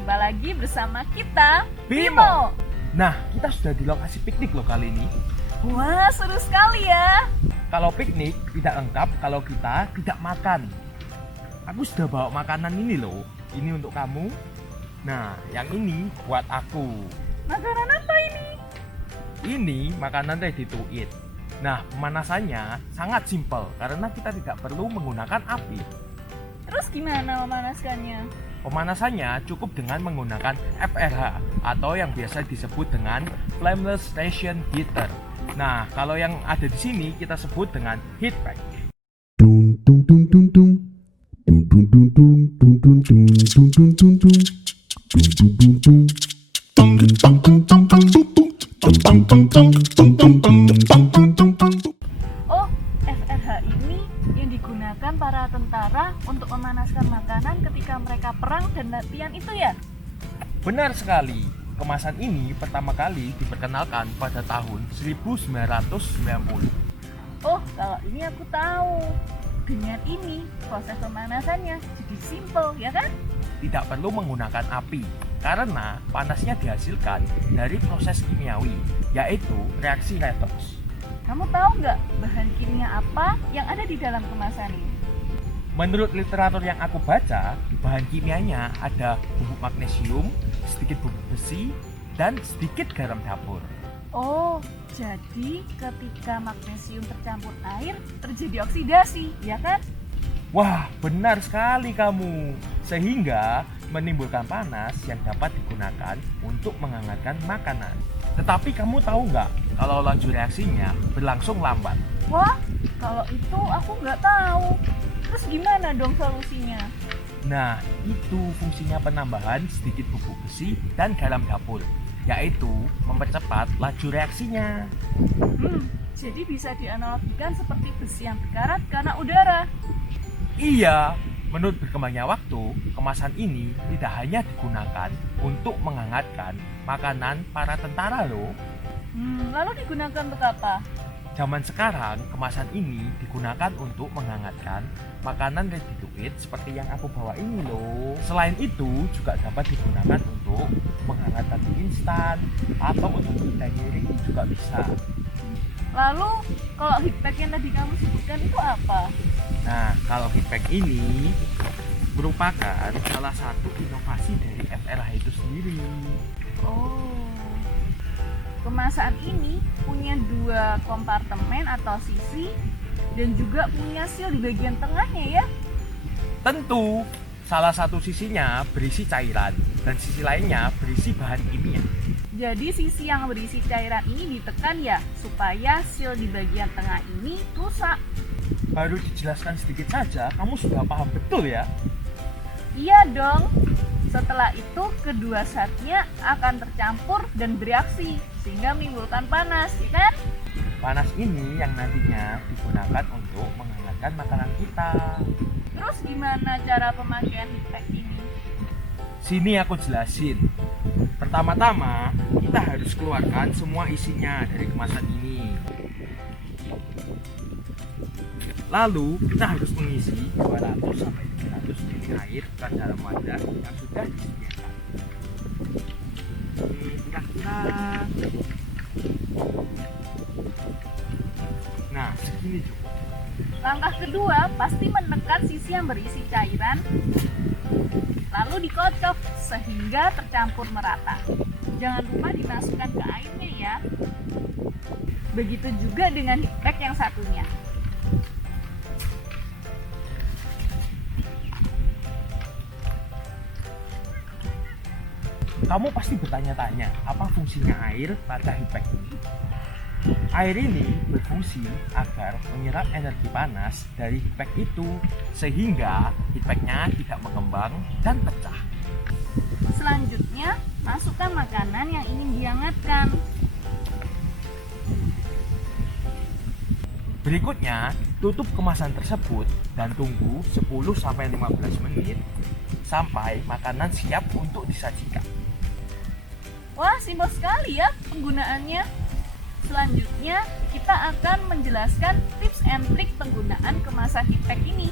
Jumpa lagi bersama kita, Bimo. Nah, kita sudah di lokasi piknik loh kali ini. Wah, seru sekali ya. Kalau piknik tidak lengkap kalau kita tidak makan. Aku sudah bawa makanan ini loh. Ini untuk kamu. Nah, yang ini buat aku. Makanan apa ini? Ini makanan ready to eat. Nah, pemanasannya sangat simpel karena kita tidak perlu menggunakan api. Terus gimana memanaskannya? Pemanasannya cukup dengan menggunakan FRH atau yang biasa disebut dengan flameless ration heater. Nah, kalau yang ada di sini kita sebut dengan heat pack. Oh, FRH ini yang digunakan para tentara untuk memanaskan makanan ketika mereka perang dan latihan itu ya? Benar sekali. Kemasan ini pertama kali diperkenalkan pada tahun 1990. Oh, kalau ini aku tahu. Dengan ini, proses pemanasannya jadi simple, ya kan? Tidak perlu menggunakan api karena panasnya dihasilkan dari proses kimiawi, yaitu reaksi redoks. Kamu tahu nggak bahan kimia apa yang ada di dalam kemasan ini? Menurut literatur yang aku baca, bahan kimianya ada bubuk magnesium, sedikit bubuk besi, dan sedikit garam dapur. Oh, jadi ketika magnesium tercampur air terjadi oksidasi, ya kan? Wah, benar sekali kamu. Sehingga menimbulkan panas yang dapat digunakan untuk menghangatkan makanan. Tetapi kamu tahu nggak kalau laju reaksinya berlangsung lambat? Wah, kalau itu aku nggak tahu. Terus gimana dong solusinya? Nah, itu fungsinya penambahan sedikit bubuk besi dan garam dapur, yaitu mempercepat laju reaksinya. Jadi bisa dianalogikan seperti besi yang berkarat karena udara. Iya, menurut berkembangnya waktu, kemasan ini tidak hanya digunakan untuk menghangatkan makanan para tentara loh. Lalu digunakan untuk apa? Zaman sekarang, kemasan ini digunakan untuk menghangatkan makanan ready to eat seperti yang aku bawa ini loh. Selain itu, juga dapat digunakan untuk menghangatkan mie instan atau untuk daging juga bisa. Lalu, kalau heat pack yang tadi kamu sebutkan itu apa? Nah, kalau heat pack ini merupakan salah satu inovasi dari FRH itu sendiri. Oh, kemasan ini punya 2 kompartemen atau sisi dan juga punya seal di bagian tengahnya ya? Tentu, salah satu sisinya berisi cairan dan sisi lainnya berisi bahan kimia. Jadi sisi yang berisi cairan ini ditekan ya, supaya seal di bagian tengah ini rusak. Baru dijelaskan sedikit saja, kamu sudah paham betul ya? Iya dong. Setelah itu kedua zatnya akan tercampur dan bereaksi sehingga menimbulkan panas, ya kan? Panas ini yang nantinya digunakan untuk menghangatkan makanan kita. Terus gimana cara pemakaian heat pack ini? Sini aku jelasin. Pertama-tama, kita harus keluarkan semua isinya dari kemasan ini. Lalu, kita harus mengisi 200-300 ml air ke dalam wadah yang sudah disediakan. Kira-kira. Nah, segini cukup. Langkah kedua, pasti menekan sisi yang berisi cairan, lalu dikocok sehingga tercampur merata. Jangan lupa dimasukkan ke airnya ya. Begitu juga dengan heat pack yang satunya. Kamu pasti bertanya-tanya, apa fungsinya air pada heat pack ini? Air ini berfungsi agar menyerap energi panas dari heat pack itu, sehingga heat pack-nya tidak mengembang dan pecah. Selanjutnya, masukkan makanan yang ingin dihangatkan. Berikutnya, tutup kemasan tersebut dan tunggu 10-15 menit sampai makanan siap untuk disajikan. Wah, simpel sekali ya penggunaannya. Selanjutnya, kita akan menjelaskan tips and trik penggunaan kemasan heat pack ini.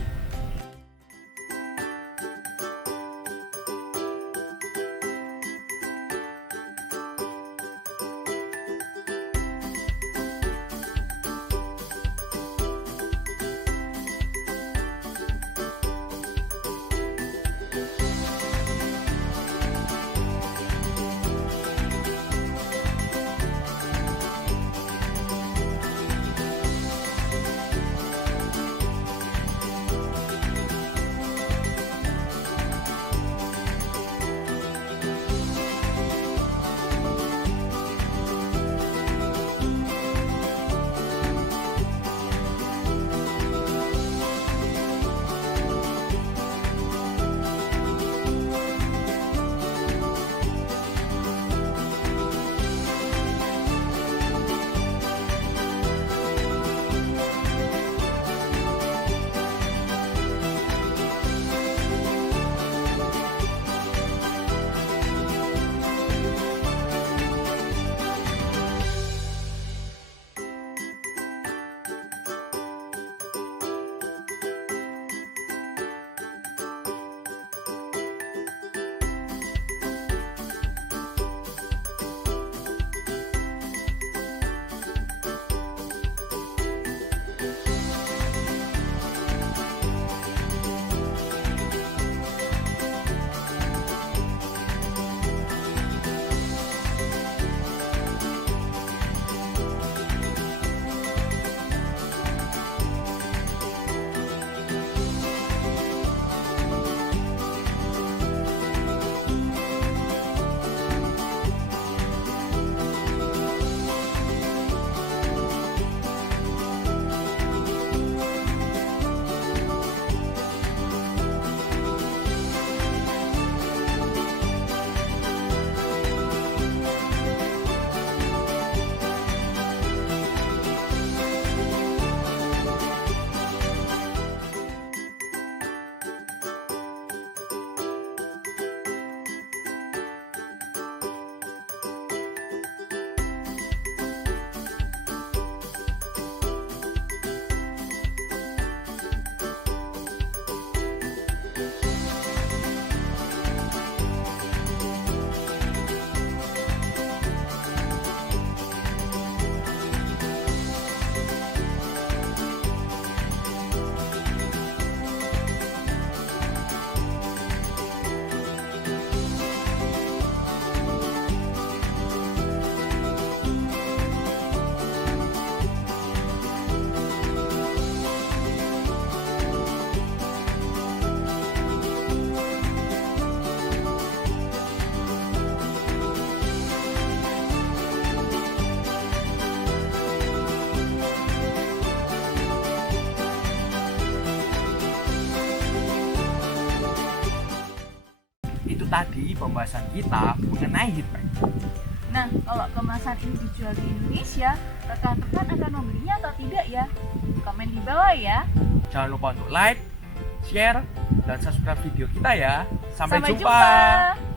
Itu tadi pembahasan kita mengenai heat pack. Nah, kalau kemasan ini dijual di Indonesia, rekan-rekan akan membelinya atau tidak ya? Komen di bawah ya. Jangan lupa untuk like, share, dan subscribe video kita ya. Sampai jumpa. Jumpa.